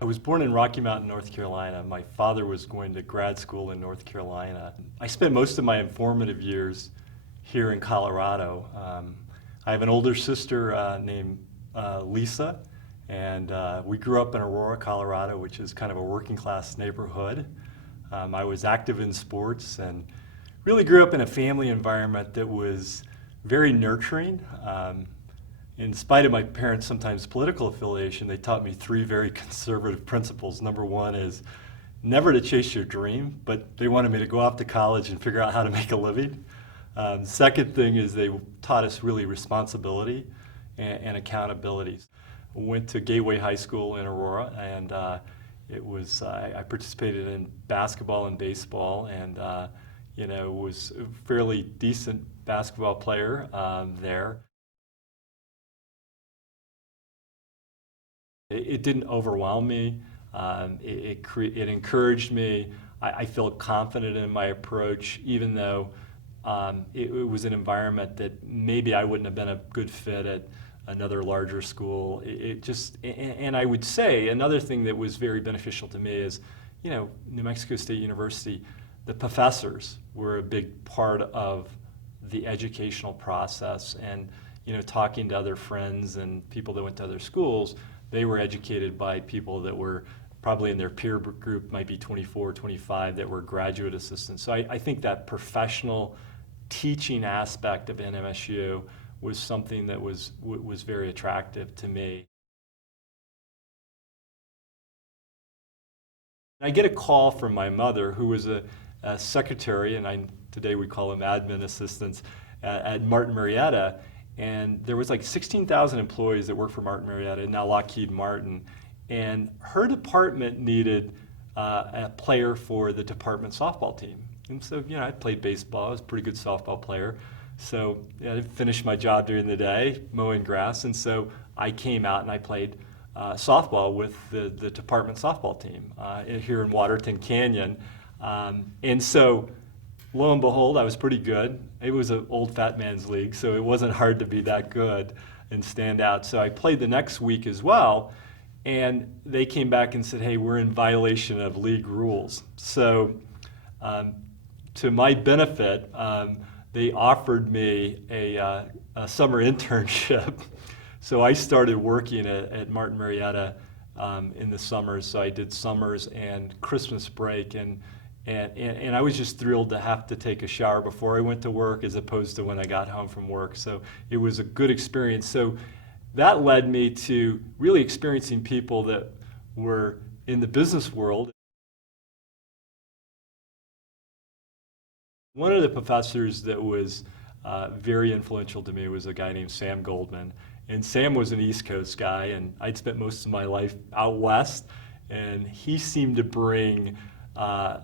I was born in Rocky Mountain, North Carolina. My father was going to grad school in North Carolina. I spent most of my informative years here in Colorado. I have an older sister named Lisa, and we grew up in Aurora, Colorado, which is kind of a working class neighborhood. I was active in sports and really grew up in a family environment that was very nurturing. In spite of my parents' sometimes political affiliation, they taught me three very conservative principles. Number one is never to chase your dream, but they wanted me to go off to college and figure out how to make a living. Second thing is they taught us really responsibility and accountability. Went to Gateway High School in Aurora, and I participated in basketball and baseball, and was a fairly decent basketball player there. It didn't overwhelm me. It encouraged me. I felt confident in my approach, even though it was an environment that maybe I wouldn't have been a good fit at another larger school. And I would say another thing that was very beneficial to me is, New Mexico State University, the professors were a big part of the educational process. And, talking to other friends and people that went to other schools, they were educated by people that were probably in their peer group, might be 24, 25, that were graduate assistants. So I think that professional teaching aspect of NMSU was something that was very attractive to me. I get a call from my mother, who was a secretary, and today we call them admin assistants, at Martin Marietta. And there was like 16,000 employees that worked for Martin Marietta, now Lockheed Martin. And her department needed a player for the department softball team. And so, I played baseball. I was a pretty good softball player. So I finished my job during the day, mowing grass. And so I came out and I played softball with the department softball team here in Waterton Canyon. And so lo and behold, I was pretty good. It was an old fat man's league, so it wasn't hard to be that good and stand out. So I played the next week as well, and they came back and said, hey, we're in violation of league rules. So to my benefit, they offered me a summer internship. So I started working at Martin Marietta in the summers. So I did summers and Christmas break, and I was just thrilled to have to take a shower before I went to work as opposed to when I got home from work. So it was a good experience. So that led me to really experiencing people that were in the business world. One of the professors that was very influential to me was a guy named Sam Goldman. And Sam was an East Coast guy, and I'd spent most of my life out west, and he seemed to bring a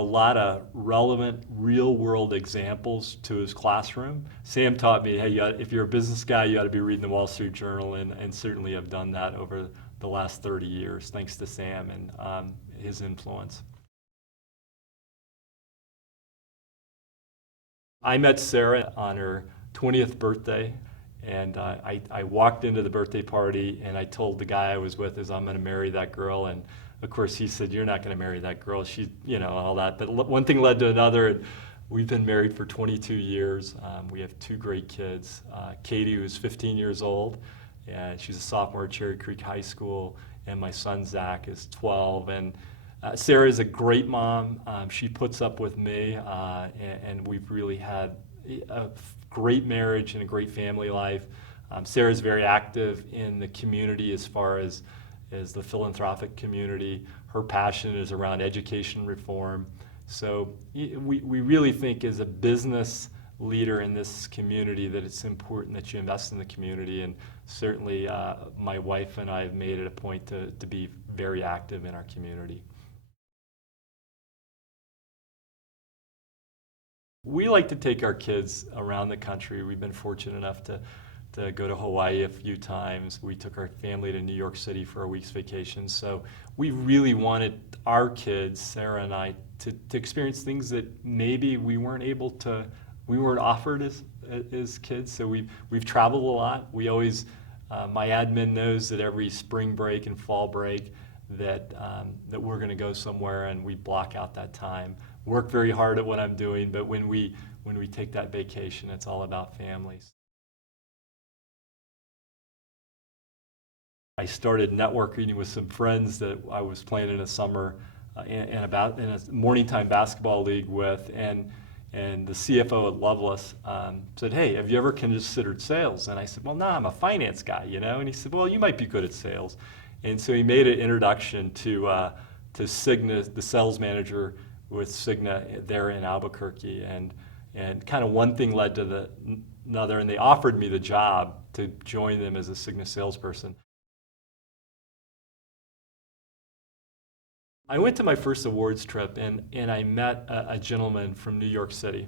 lot of relevant real-world examples to his classroom. Sam taught me, hey, if you're a business guy, you ought to be reading the Wall Street Journal, and certainly I've done that over the last 30 years, thanks to Sam and his influence. I met Sarah on her 20th birthday, and I walked into the birthday party, and I told the guy I was with, I'm going to marry that girl, and of course, he said, you're not going to marry that girl. She, all that. But one thing led to another. And we've been married for 22 years. We have two great kids. Katie, who's 15 years old, and she's a sophomore at Cherry Creek High School. And my son, Zach, is 12. And Sarah is a great mom. She puts up with me. And we've really had a great marriage and a great family life. Sarah's very active in the community as far as the philanthropic community. Her passion is around education reform. So we really think as a business leader in this community that it's important that you invest in the community, and certainly my wife and I have made it a point to be very active in our community. We like to take our kids around the country. We've been fortunate enough to go to Hawaii a few times. We took our family to New York City for a week's vacation. So we really wanted our kids, Sarah and I, to experience things that maybe we weren't offered as kids. So we've traveled a lot. We always, my admin knows that every spring break and fall break, that we're going to go somewhere, and we block out that time. Work very hard at what I'm doing, but when we take that vacation, it's all about families. I started networking with some friends that I was playing in a summer in a morning time basketball league with, and the CFO at Loveless said, "Hey, have you ever considered sales?" And I said, "Well, no, I'm a finance guy, you know." And he said, "Well, you might be good at sales." And so he made an introduction to Cigna, the sales manager with Cigna there in Albuquerque, and kind of one thing led to another, and they offered me the job to join them as a Cigna salesperson. I went to my first awards trip, and I met a gentleman from New York City,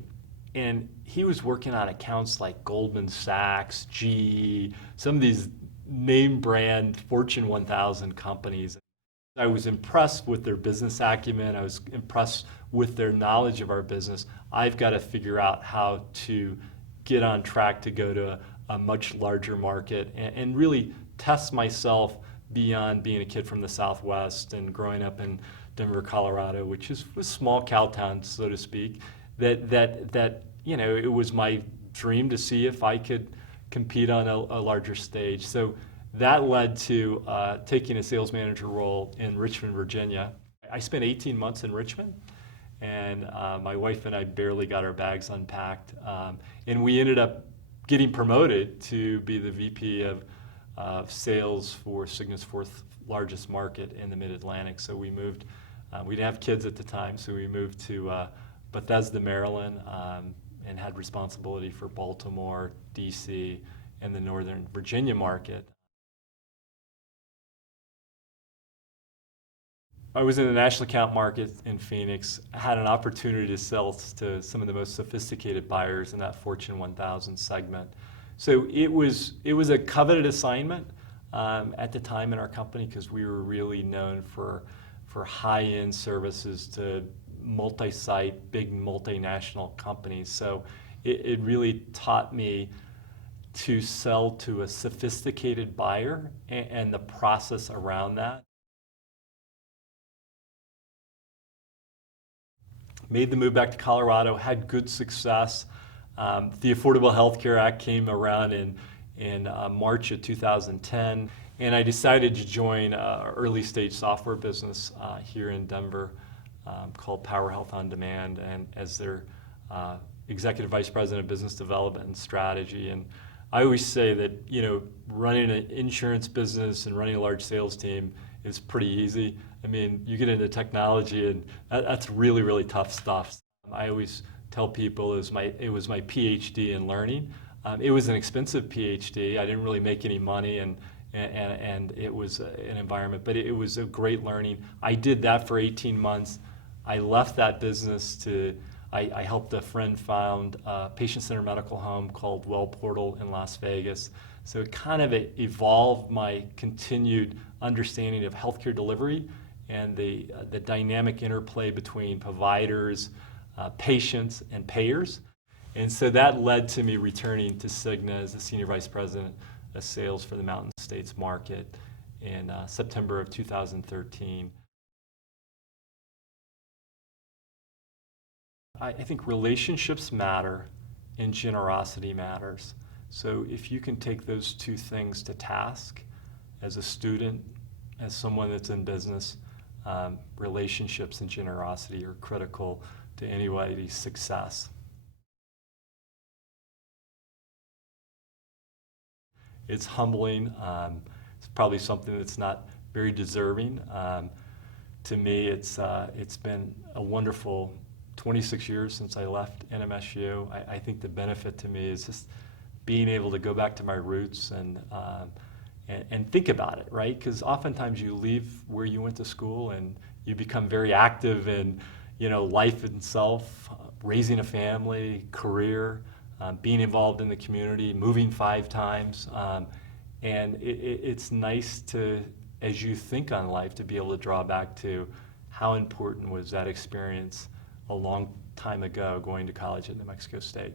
and he was working on accounts like Goldman Sachs, GE, some of these name brand Fortune 1000 companies. I was impressed with their business acumen. I was impressed with their knowledge of our business. I've got to figure out how to get on track to go to a much larger market and really test myself beyond being a kid from the Southwest and growing up in Denver, Colorado, which is a small cow town, so to speak. That it was my dream to see if I could compete on a larger stage. So that led to taking a sales manager role in Richmond, Virginia. I spent 18 months in Richmond, and my wife and I barely got our bags unpacked, and we ended up getting promoted to be the VP of sales for Cigna's fourth largest market in the Mid-Atlantic. So we moved, we didn't have kids at the time, so we moved to Bethesda, Maryland, and had responsibility for Baltimore, DC, and the Northern Virginia market. I was in the national account market in Phoenix. I had an opportunity to sell to some of the most sophisticated buyers in that Fortune 1000 segment. So it was a coveted assignment at the time in our company, because we were really known for high-end services to multi-site, big multinational companies. So it really taught me to sell to a sophisticated buyer and the process around that. Made the move back to Colorado, had good success. The Affordable Health Care Act came around in March of 2010, and I decided to join an early stage software business here in Denver called Power Health On Demand, and as their Executive Vice President of Business Development and Strategy. And I always say that, running an insurance business and running a large sales team is pretty easy. I mean, you get into technology, and that's really, really tough stuff. I always tell people it was my PhD in learning. It was an expensive PhD. I didn't really make any money, and it was an environment, but it was a great learning. I did that for 18 months. I left that business I helped a friend found a patient-centered medical home called Well Portal in Las Vegas. So it kind of evolved my continued understanding of healthcare delivery and the dynamic interplay between providers, patients, and payers. And so that led to me returning to Cigna as the Senior Vice President of Sales for the Mountain States market in September of 2013. I think relationships matter and generosity matters. So if you can take those two things to task as a student, as someone that's in business, relationships and generosity are critical to anybody's success. It's humbling. It's probably something that's not very deserving. To me, it's been a wonderful 26 years since I left NMSU. I think the benefit to me is just being able to go back to my roots and think about it, right? Because oftentimes you leave where you went to school and you become very active in, life itself, raising a family, career, being involved in the community, moving 5 times, and it's nice to, as you think on life, to be able to draw back to how important was that experience a long time ago going to college at New Mexico State.